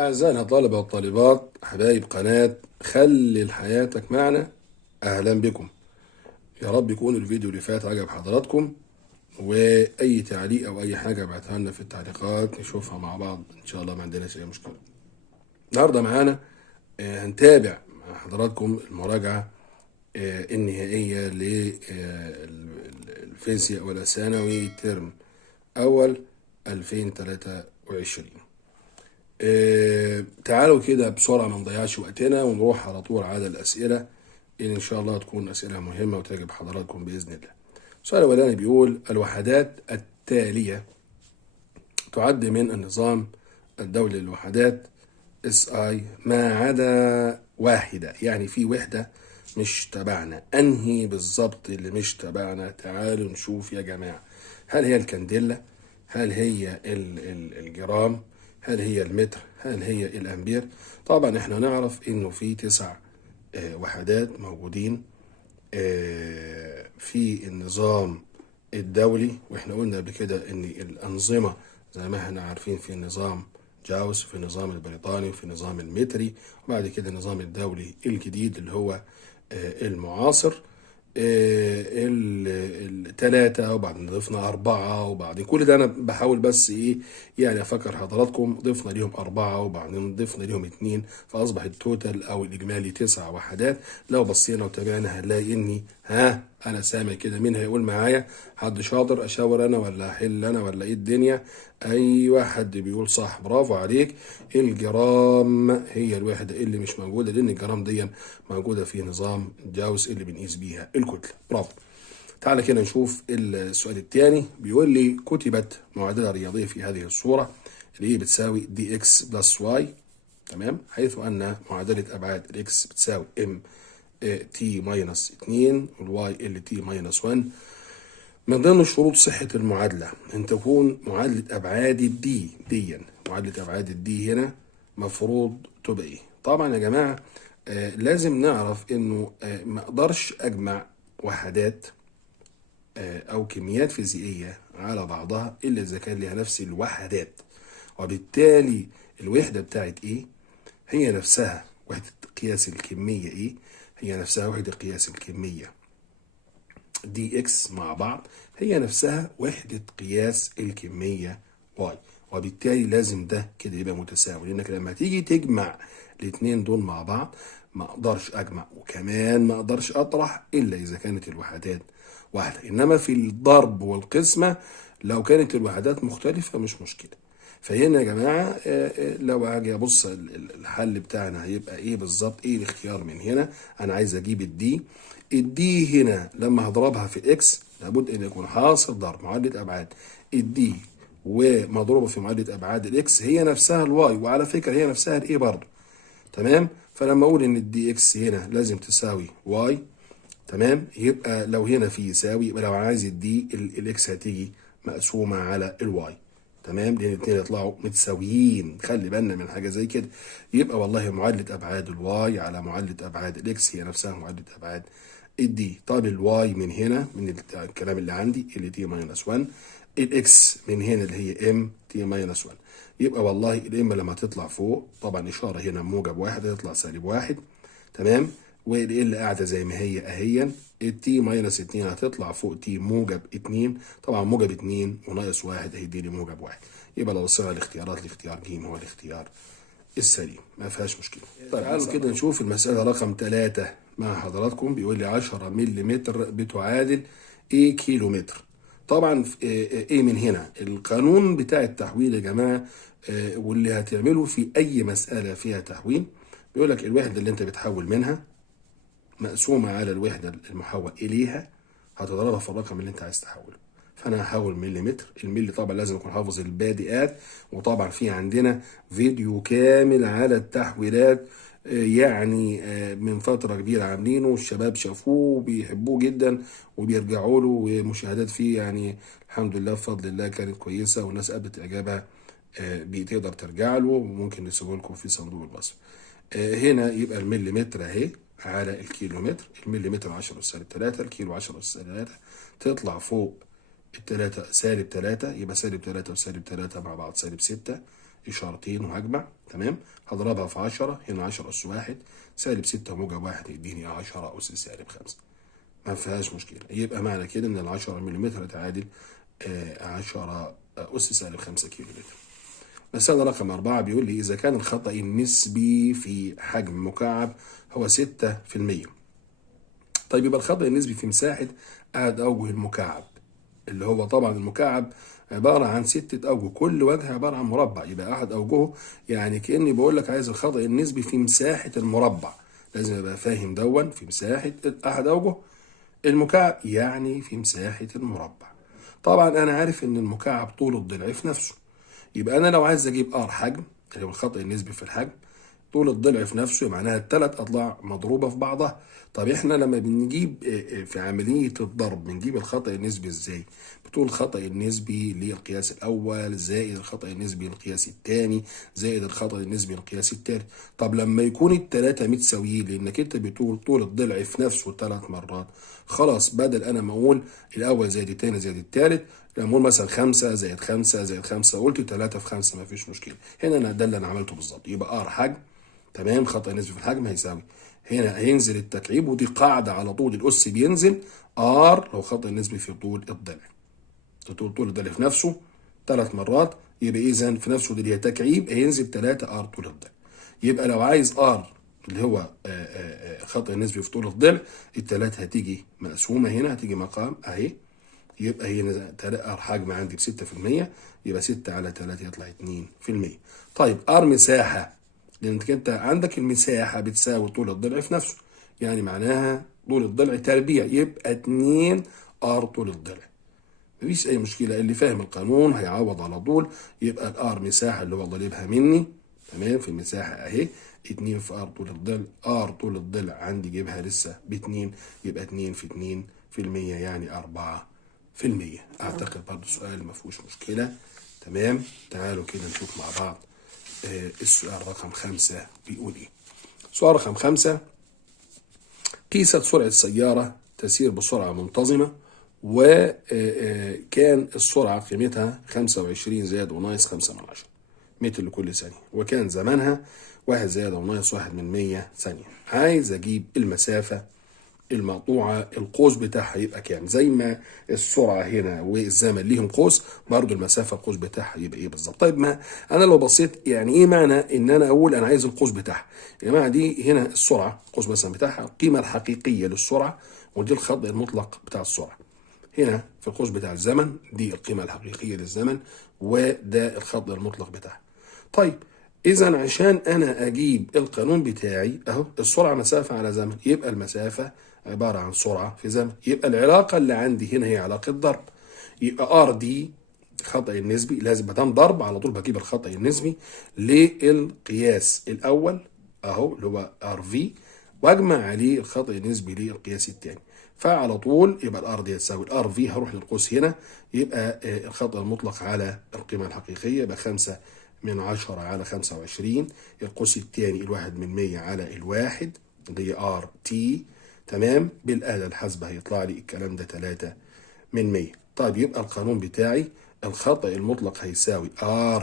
أعزائنا الطلبة والطالبات حبايب قناة خلي حياتك معنا، أهلا بكم. يا رب يكون الفيديو اللي فات عجب حضراتكم، وأي تعليق أو أي حاجة ابعتها لنا في التعليقات نشوفها مع بعض إن شاء الله، ما عندناش أي مشكلة. النهاردة معانا هنتابع مع حضراتكم المراجعة النهائية للفيزياء أولى ثانوي ترم أول 2023. تعالوا كده بسرعة ما نضيعش وقتنا ونروح على طول على الأسئلة اللي إن شاء الله تكون أسئلة مهمة وتعجب حضراتكم بإذن الله. السؤال الأولاني بيقول: الوحدات التالية تعد من النظام الدولي للوحدات SI ما عدا واحدة، يعني في وحدة مش تبعنا. أنهي بالظبط اللي مش تبعنا؟ تعالوا نشوف يا جماعة. هل هي الكنديلا؟ هل هي الجرام؟ هل هي المتر؟ هل هي الأمبير؟ طبعا احنا نعرف انه في 9 وحدات موجودين في النظام الدولي، واحنا قلنا قبل كده ان الأنظمة زي ما احنا عارفين في النظام جاوس، في النظام البريطاني، وفي النظام المتري، وبعد كده النظام الدولي الجديد اللي هو المعاصر. التلاتة، وبعدين ضفنا 4، وبعدين كل ده أنا بحاول بس إيه يعني أفكر حضراتكم. ضفنا ليهم 4 وبعدين ضفنا ليهم 2، فأصبح التوتال أو الإجمالي 9 وحدات. لو بصينا وتابعنا هنلاقي إني أنا سامع كده. مين هيقول معايا؟ حد شاطر؟ أشاور أنا ولا أحل أنا ولا إيه الدنيا؟ أيوة، حد بيقول صح، برافو عليك. الجرام هي الوحدة اللي مش موجودة، لأن الجرام دي موجودة في نظام جاوس اللي بنقيس بيها الكتلة. برافو. تعالى كده نشوف السؤال الثاني. بيقول لي: كتبت معادلة رياضية في هذه الصورة اللي هي بتساوي دي اكس بلس واي، تمام، حيث أن معادلة أبعاد الاكس بتساوي ام تي ماينس 2 والواي ال تي ماينس 1. من ضمن شروط صحة المعادلة أن تكون معادلة أبعاد الدي معادلة أبعاد الدي هنا مفروض تبقى إيه؟ طبعا يا جماعة لازم نعرف إنه ما أقدرش أجمع وحدات أو كميات فيزيائية على بعضها إلا إذا كان لها نفس الوحدات، وبالتالي الوحدة بتاعت إيه هي نفسها وحدة قياس الكمية. إيه هي نفسها وحدة قياس الكمية دي اكس مع بعض هي نفسها وحدة قياس الكمية واي، وبالتالي لازم ده كده يبقى متساوي، لانك لما تيجي تجمع الاتنين دول مع بعض ما اقدرش اجمع وكمان ما اقدرش اطرح الا اذا كانت الوحدات واحدة. انما في الضرب والقسمة لو كانت الوحدات مختلفة مش مشكلة. فهنا يا جماعة لو اجي ابص الحل بتاعنا هيبقى ايه بالظبط؟ ايه الاختيار من هنا؟ انا عايز اجيب الدي هنا لما هضربها في الاكس لابد ان يكون حاصل ضرب معادلة ابعاد الدي ومضروبة في معادلة ابعاد الاكس هي نفسها الواي، وعلى فكرة هي نفسها الايه برضه، تمام. فلما اقول ان الدي اكس هنا لازم تساوي واي، تمام، يبقى لو هنا في يساوي يبقى لو عايز الدي الاكس هتيجي مقسومة على الواي، تمام، لان الاثنين يطلعوا متساويين. خلي بالنا من حاجه زي كده. يبقى والله معادله ابعاد الواي على معادله ابعاد الاكس هي نفسها معادله ابعاد الدي. طب الواي من هنا من الكلام اللي عندي ال تي ماينس 1، الاكس من هنا اللي هي ام تي ماينس 1. يبقى والله الام لما تطلع فوق طبعا اشاره هنا موجب 1 هتطلع -1، تمام، والال قاعده زي ما هي اهيا. التي ماينس 2 هتطلع فوق تي موجب 2، طبعا موجب 2 وناقص 1 هيديني موجب 1. يبقى لو وصلنا الاختيارات الاختيار ج هو الاختيار السليم، ما فيهاش مشكله. طيب تعالوا كده نشوف المساله رقم 3 مع حضراتكم. بيقول لي 10 ملم بتعادل ايه كيلو متر. طبعا ايه من هنا القانون بتاع التحويل يا جماعه، واللي هتعمله في اي مساله فيها تحويل بيقول لك الوحده اللي انت بتحول منها مقسومة على الوحدة المحول إليها، هتضربها في الرقم اللي أنت عايز تحوله. فأنا هحول مليمتر، الملي طبعا لازم أكون حافظ البادئات، وطبعا في عندنا فيديو كامل على التحويلات يعني من فترة كبيرة عاملينه، والشباب شافوه وبيحبوه جدا وبيرجعوا له، ومشاهدات فيه يعني الحمد لله بفضل الله كانت كويسة والناس قابلت إعجابها. بتقدر ترجع له وممكن نسيبه لكم في صندوق الوصف. هنا يبقى المليمتر اهي على الكيلومتر، المليمتر 10 أس -3، الكيلو 10 أس 3، تطلع فوق التلاتة -3، يبقى -3 وسالب 3 مع بعض -6، اشارتين وهجمع. تمام، هضربها في 10، هنا 10 اس 1 سالب 6 موجب 1 يديني 10 اس سالب 5. ما فيهاش مشكله. يبقى معنى كده ان ال 10 ملم تعادل 10 اس سالب 5 كيلو متر. مسألة رقم 4 بيقول لي إذا كان الخطأ النسبي في حجم مكعب هو 6%. طيب يبقى الخطأ النسبي في مساحة أحد أوجه المكعب، اللي هو طبعا المكعب عبارة عن 6 أوجه، كل وجه عبارة عن مربع، يبقى أحد أوجهه. يعني كأني بقول لك عايز الخطأ النسبي في مساحة المربع، لازم أبقى فاهم دون في مساحة أحد أوجه المكعب، يعني في مساحة المربع. طبعا أنا عارف إن المكعب طول الضلع في نفسه، يبقى أنا لو عايز أجيب حجم، اللي هو الخطأ النسبي في الحجم، طول الضلع في نفسه معناها الثلاث اضلاع مضروبه في بعضها. طب احنا لما بنجيب في عمليه الضرب بنجيب الخطا النسبي ازاي؟ بتقول الخطا النسبي للقياس الاول زائد الخطا النسبي للقياس الثاني زائد الخطا النسبي للقياس الثالث. طب لما يكون الثلاثه متساويين، لانك انت بتقول طول الضلع في نفسه 3 مرات، خلاص بدل انا ما اقول الاول زائد الثاني زائد الثالث، لما اقول مثلا 5 زائد 5 زائد 5 قلت 3 في 5 ما فيش مشكله. هنا انا ده اللي انا عملته بالظبط. يبقى حجم، تمام، خطأ نسبي في الحجم هيساوي، هنا هينزل التكعيب ودي قاعدة على طول، الأس بينزل لو خطأ نسبي في طول الضلع. طول الضلع في نفسه 3 مرات، يبقى إذا في نفسه دي تكعيب هينزل 3 طول الضلع. يبقى لو عايز اللي هو خطأ نسبي في طول الضلع، التلاتة هتيجي مقسومة هنا، هتيجي مقام أهي. يبقى هنا حجم عندي ب 6%، يبقى 6 على 3 يطلع 2%. طيب مساحة، لأنك أنت عندك المساحة بتساوي طول الضلع في نفسه، يعني معناها طول الضلع تربيع، يبقى 2 طول الضلع. مفيش أي مشكلة، اللي فاهم القانون هيعوض على طول. يبقى مساحة اللي هو طالبها مني، تمام، في المساحة أهي 2 في طول الضلع. طول الضلع عندي جيبها لسه ب2، يبقى 2 في 2%، يعني 4%. أعتقد برضو السؤال مفهوش مشكلة. تمام، تعالوا كده نشوف مع بعض السؤال رقم 5 بيقول ايه. سؤال رقم 5: قيست سرعة سيارة تسير بسرعة منتظمة، وكان السرعة قيمتها 25 زائد وناقص 5 من 10 متر لكل ثانية، وكان زمنها 1 زائد وناقص 1 من 100 ثانية. عايز أجيب المسافة المقطوعة، القوس بتاعها يبقى كام؟ زي ما السرعة هنا والزمن ليهم قوس، برضو المسافة القوس بتاعها يبقى ايه بالظبط؟ طيب ما انا لو بصيت، يعني ايه معنى ان انا اقول انا عايز القوس بتاعها؟ يا جماعة دي هنا السرعة القوس مثلا بتاعها القيمة الحقيقية للسرعة، ودي الخط المطلق بتاع السرعة. هنا في القوس بتاع الزمن دي القيمة الحقيقية للزمن، وده الخط المطلق بتاعها. طيب إذا عشان أنا أجيب القانون بتاعي أهو، السرعة مسافة على زمن، يبقى المسافة عبارة عن سرعة في زمن. يبقى العلاقة اللي عندي هنا هي علاقة ضرب. يبقى دي الخطأ النسبي، لازم ما دام ضرب على طول بجيب الخطأ النسبي للقياس الأول أهو اللي هو في، وأجمع عليه الخطأ النسبي للقياس الثاني. فعلى طول يبقى دي هتساوي في، هروح للقوس هنا، يبقى الخطأ المطلق على القيمة الحقيقية يبقى 5 من 10 على 25، القوس الثاني 1 من 100 على 1 اللي هي تي. تمام، بالآلة الحاسبة هيطلع لي الكلام ده 3 من 100. طيب يبقى القانون بتاعي الخطأ المطلق هيساوي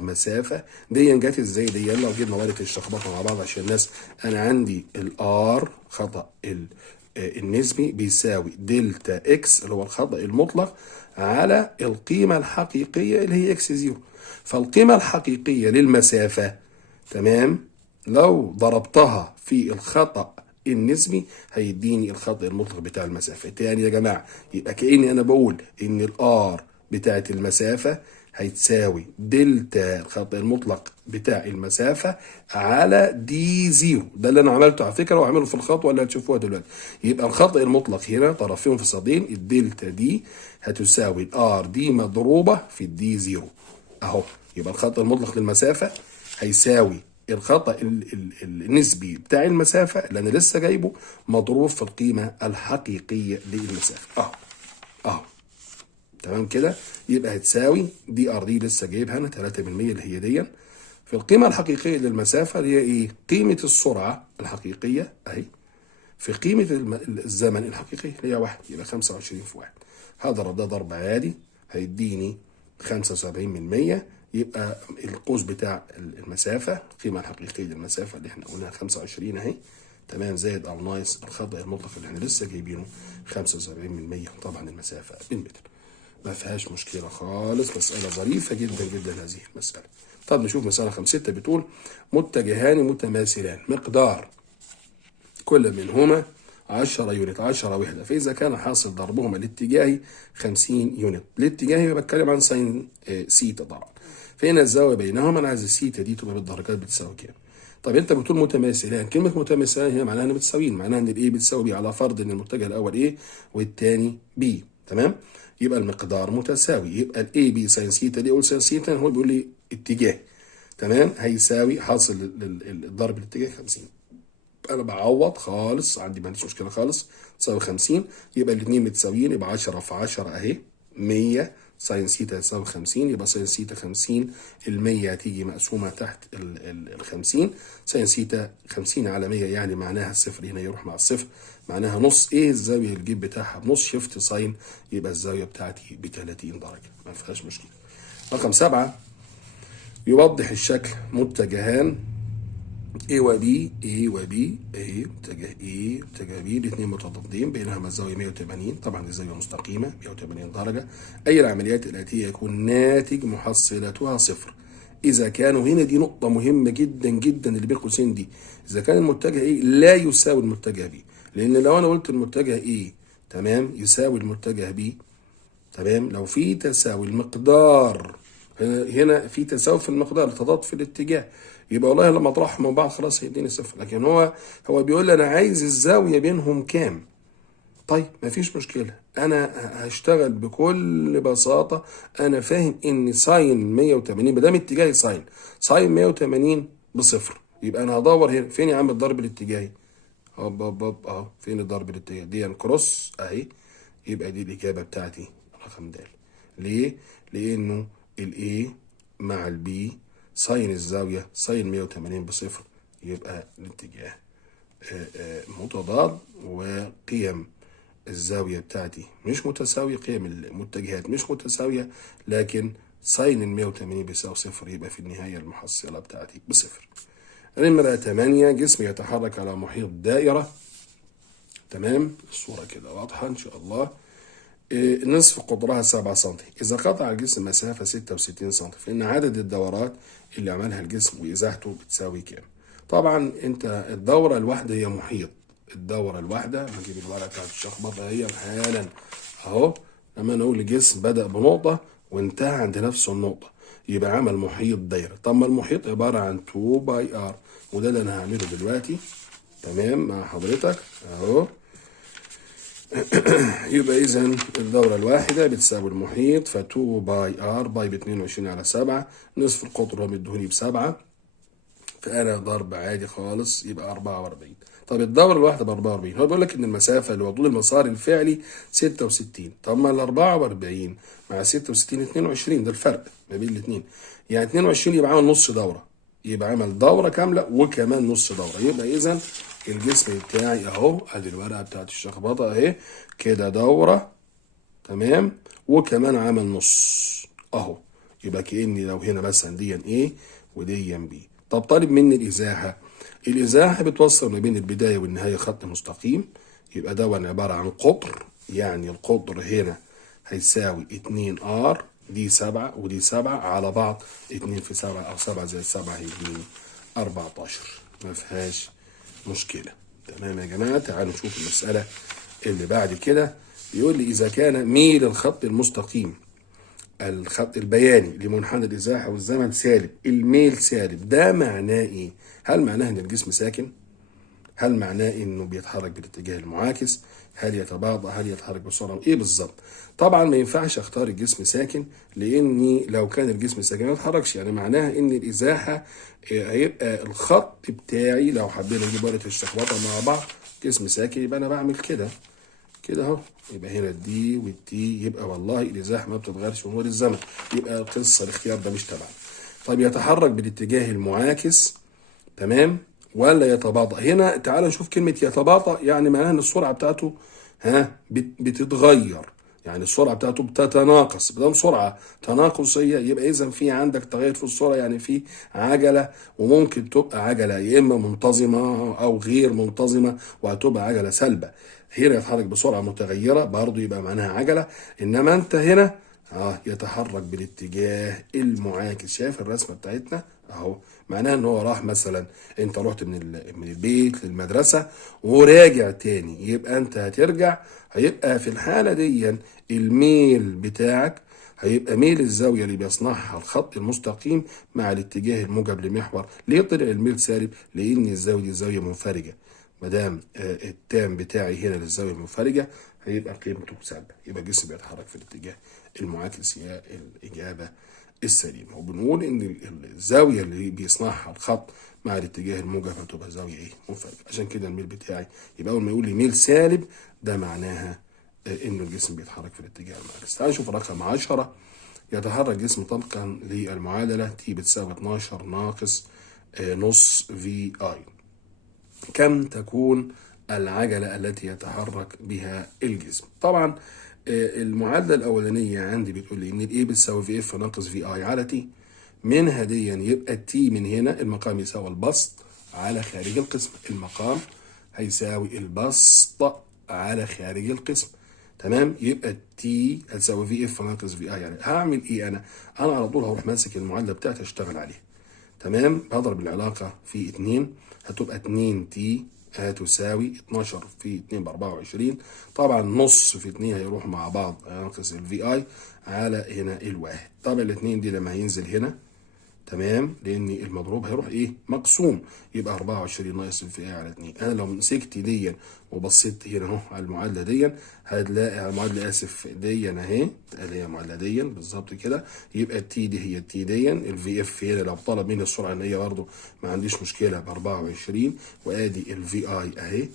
مسافة. دي جت ازاي؟ دي يلا جبنا ورقة الشخبطة مع بعض عشان الناس. انا عندي خطأ النسبي بيساوي دلتا اكس اللي هو الخطأ المطلق على القيمة الحقيقية اللي هي اكس 0. فالقيمة الحقيقية للمسافة، تمام، لو ضربتها في الخطأ النسبي هيديني الخطأ المطلق بتاع المسافة. تاني يا جماعة، يبقى كأني أنا بقول إن بتاعت المسافة هيتساوي دلتا الخطأ المطلق بتاع المسافة على دي 0. ده اللي أنا عملته على فكرة، وهعمله في الخطوة اللي هتشوفوها دلوقتي. يبقى الخطأ المطلق هنا طرفين في صادين، الدلتا دي هتساوي دي مضروبة في الدي 0 أهو. يبقى الخطأ المطلق للمسافة هيساوي الخطأ النسبي بتاع المسافة اللي أنا لسه جايبه مضروب في القيمة الحقيقية للمسافة أهو. تمام كده، يبقى هتساوي دي لسه جايبها أنا 3% اللي هي دي في القيمة الحقيقية للمسافة اللي هي إيه؟ قيمة السرعة الحقيقية أهي في قيمة الزمن الحقيقي اللي هي 1، يبقى 25 في 1. هضرب ده ضرب عادي هيديني 75%، يبقى القوس بتاع المسافة، القيمة الحقيقية للمسافة اللي احنا قلناها 25 اهي، تمام، زائد او ناقص الخطأ المطلق اللي احنا لسه جايبينه 75%. طبعا المسافة بالمتر، ما فيهاش مشكلة خالص، مسألة ظريفة جدا جدا هذه المسألة. طب نشوف مسألة 5-6 بتقول متجهان متماثلان مقدار كل منهما 10 يونت، 10 وحدة، فإذا كان حاصل ضربهما الاتجاهي 50 يونت. الاتجاهي بتكلم عن ساين سيتا طبعا. فهنا الزاوية بينهما، أنا عايز السيتا دي تبقى بالدرجات بتساوي كام؟ طب أنت بتقول متماثلان، كلمة متماثلان هي معناها إن متساويين، معناها إن الإيه بتساوي بي، على فرض إن المتجه الأول إيه والتاني بي، تمام؟ يبقى المقدار متساوي، يبقى الإيه بي ساين سيتا دي أقول ساين سيتا، هو بيقول لي اتجاه، تمام، هيساوي حاصل الضرب الاتجاه 50. انا بعوض خالص، عندي ما عنديش مشكله خالص، تساوي 50. يبقى الاثنين متساويين، يبقى 10 في 10 اهي 100 ساين سيتا تساوي 50، يبقى ساين سيتا 50، ال 100 هتيجي مقسومه تحت ال 50، ساين سيتا 50 على 100 يعني معناها الصفر هنا يروح مع الصفر، معناها نص ايه الزاويه الجيب بتاعها بنص شيفت ساين، يبقى الزاويه بتاعتي ب 30 درجه، ما فيهاش مشكله. رقم 7 يوضح الشكل متجهان A و B، A و B، A متجه A متجه B، الاثنين متضادين بينهما الزاوية 180، طبعا الزاوية مستقيمة 180 درجة. أي العمليات الآتية يكون ناتج محصلتها صفر إذا كانوا، هنا دي نقطة مهمة جدا جدا اللي بين قوسين دي، إذا كان المتجه A لا يساوي المتجه B، لأن لو أنا قلت المتجه A تمام يساوي المتجه B، تمام، لو في تساوي المقدار، هنا في تساوي في المقدار، تضاد في الاتجاه، يبقى والله لما اطرحهم من بعض خلاص هيديني صفر. لكن هو بيقول لي انا عايز الزاويه بينهم كام. طيب مفيش مشكله، انا هشتغل بكل بساطه، انا فاهم ان ساين 180 ما دام اتجاهي ساين 180 بصفر، يبقى انا هدور هنا فين يا عم الضرب الاتجاهي، هوب اهو، فين الضرب الاتجاهي دي كروس اهي، يبقى دي الاجابه بتاعتي رقم د. ليه؟ لانه الاي مع البي ساين الزاويه ساين 180 بصفر، يبقى الاتجاه متضاد، وقيم الزاويه بتاعتي مش متساويه، قيم المتجهات مش متساويه، لكن ساين ال 180 بيساوي صفر، يبقى في النهايه المحصله بتاعتي بصفر. نمرة 8 جسم يتحرك على محيط دائرة، تمام، الصورة كده واضحة إن شاء الله. نصف قطرها 7 سم، إذا قطع الجسم مسافة 66 سم، فإن عدد الدورات اللي عملها الجسم وإزاحته بتساوي كام؟ طبعا أنت الدورة الواحدة هي محيط، الدورة الواحدة هنجيب الورقة بتاعت الشخبطة هي حالا أهو، لما نقول الجسم بدأ بنقطة وانتهى عند نفس النقطة يبقى عمل محيط دايرة. طب ما المحيط عبارة عن 2 باي ار، وده اللي أنا هعمله دلوقتي، تمام، مع حضرتك أهو. يبقى إذا الدورة الواحدة بتساوي المحيط، ف 2 باي ار، باي ب 22 على 7، نصف القطر مدهوني ب7، فأنا ضرب عادي خالص يبقى 44. طب الدورة الواحدة ب 44، هو بيقول لك إن المسافة اللي هو طول المسار الفعلي 66، طب ما ال 44 مع 66 22، ده الفرق ما بين الاثنين، يعني 22 يبقى عمل نص دورة، يبقى عمل دورة كاملة وكمان نص دورة، يبقى إذا الجسم بتاعي أهو، أدي الورقة بتاعت الشخبطة أهي كده دورة، تمام، وكمان عمل نص أهو، يبقى كأني لو هنا مثلا دي إيه ودي بي. طب طالب مني الإزاحة، الإزاحة بتوصل ما بين البداية والنهاية خط مستقيم، يبقى ده عبارة عن قطر، يعني القطر هنا هيساوي 2 ار، دي 7 ودي 7 على بعض، 2 في 7 أو 7 زائد 7 هيديني 14، ما فيهاش مشكلة. تمام يا جماعة، تعالوا نشوف المسألة اللي بعد كده. بيقول لي إذا كان ميل الخط المستقيم الخط البياني لمنحنى الإزاحة والزمن سالب، الميل سالب، ده معناه إيه؟ هل معناه إن الجسم ساكن؟ هل معناه إنه بيتحرك بالاتجاه المعاكس؟ هل يتباطأ؟ هل يتحرك بسرعة؟ إيه بالظبط؟ طبعا ما ينفعش أختار الجسم ساكن، لأني لو كان الجسم ساكن ما يتحركش، يعني معناها إن الإزاحة هيبقى الخط بتاعي، لو حبينا نجيب ورقة الشخبطة مع بعض، جسم ساكن يبقى أنا بعمل كده كده اهو، يبقى هنا الدي والتي، يبقى والله الازاحه ما بتتغيرش بمرور الزمن، يبقى القصه الاختيار ده مش تبعنا. طيب يتحرك بالاتجاه المعاكس، تمام، ولا يتباطأ؟ هنا تعال نشوف كلمه يتباطأ، يعني معناها ان السرعه بتاعته بتتغير، يعني السرعه بتاعته بتتناقص، بدل سرعه تناقصيه يبقى اذا في عندك تغير في السرعه، يعني في عجله، وممكن تبقى عجله يا اما منتظمه او غير منتظمه، وهتبقى عجله سلبه. هنا يتحرك بسرعه متغيره برضه يبقى معناها عجله، انما انت هنا يتحرك بالاتجاه المعاكس. شايف الرسمه بتاعتنا اهو، معناها ان هو راح مثلا، انت رحت من البيت للمدرسه وراجع تاني، يبقى انت هترجع، هيبقى في الحاله دي الميل بتاعك هيبقى ميل الزاويه اللي بيصنعها الخط المستقيم مع الاتجاه الموجب لمحور. ليه طلع الميل سالب؟ لان الزاويه دي زاويه منفرجه، ما دام التام بتاعي هنا للزاويه المنفرجه هيبقى قيمته سالبه، يبقى الجسم بيتحرك في الاتجاه المعاكس. هي الاجابه السليمه. وبنقول ان الزاويه اللي بيصنعها الخط مع الاتجاه الموجب هتبقى زاويه منفرجه. عشان كده الميل بتاعي يبقى اول ما يقول لي ميل سالب ده معناها ان الجسم بيتحرك في الاتجاه المعاكس. تعال نشوف رقم 10. يتحرك جسم طبقا للمعادله تي بتساوي 12 ناقص نص في اي. كم تكون العجلة التي يتحرك بها الجسم؟ طبعا المعادلة الأولانية عندي بتقول لي إن الإيه بتساوي في إف ناقص في آي على تي. منها دي يبقى التي من هنا المقام يساوي البسط على خارج القسم. المقام هيساوي البسط على خارج القسم. تمام، يبقى التي هتساوي في اف ناقص في اي. يعني هعمل ايه انا على طول هروح ماسك المعادله بتاعتي اشتغل عليها. تمام، بضرب العلاقة في 2، هتبقى 2 تي هتساوي 12 في 2 ب 24. طبعا نص في 2 هيروحوا مع بعض هينقص الفي اي على هنا الواحد. طبعا الاثنين دي لما هينزل هنا، تمام، لان المضروب هيروح ايه مقسوم، يبقى 24 ناقص الفي اي على 2. انا لو مسكت دي وبصيت هنا اهو على المعادله دي هتلاقي على المعادله دي اهي اللي هي المعادله دي بالظبط كده. يبقى التي دي هي التي دي، الفي اف هنا لو طلب مني السرعه ان هي برضه ما عنديش مشكله ب 24، وادي الفي اي اهي.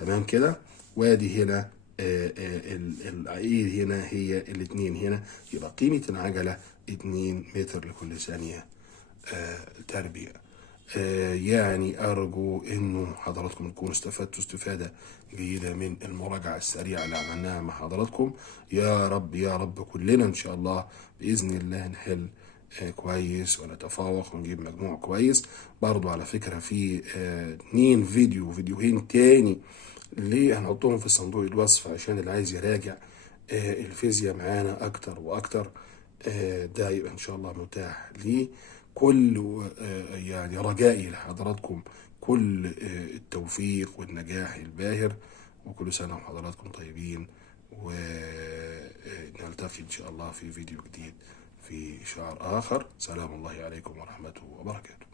تمام كده، وادي هنا الايه هنا هي الاثنين هنا، يبقى قيمه العجله 2 متر لكل ثانيه تربية. يعني أرجو إنه حضراتكم تكونوا استفدتوا استفادة جيدة من المراجعة السريعة اللي عملناها مع حضراتكم. يا رب يا رب كلنا إن شاء الله بإذن الله نحل كويس ونتفوق ونجيب مجموع كويس. برضو على فكرة في 2 فيديوهين تاني اللي هنحطهم في صندوق الوصف عشان اللي عايز يراجع الفيزياء معانا أكتر وأكتر. ده يبقى إن شاء الله متاح ليه. كل يعني رجائي لحضراتكم كل التوفيق والنجاح الباهر، وكل سنة وحضراتكم طيبين، ونلتقي إن شاء الله في فيديو جديد في شهر آخر. سلام الله عليكم ورحمته وبركاته.